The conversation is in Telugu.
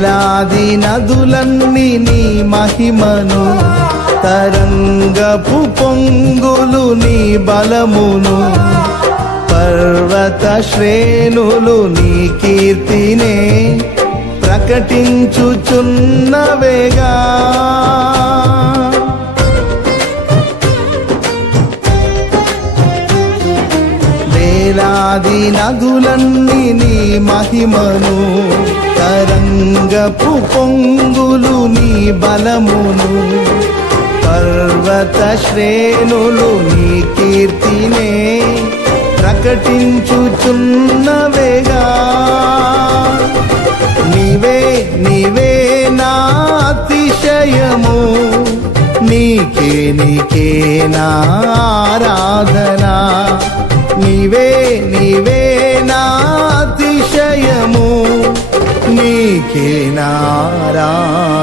వేలాది నదులన్నీ నీ మహిమను, తరంగపు పొంగులు నీ బలమును, పర్వత శ్రేణులు నీ కీర్తినే ప్రకటించుచున్నవేగా. వేలాది నదులన్నీ నీ మహిమను, తరంగపు పొంగులు నీ బలమును, పర్వత శ్రేణులు నీ కీర్తినే ప్రకటించుచున్నవేగా. నీవే నీవే నా అతిశయము, నీకే నీకే నా ఆరాధనా. నీవే నీవే నా అతిశయము, నీకే నా ఆరాధనా.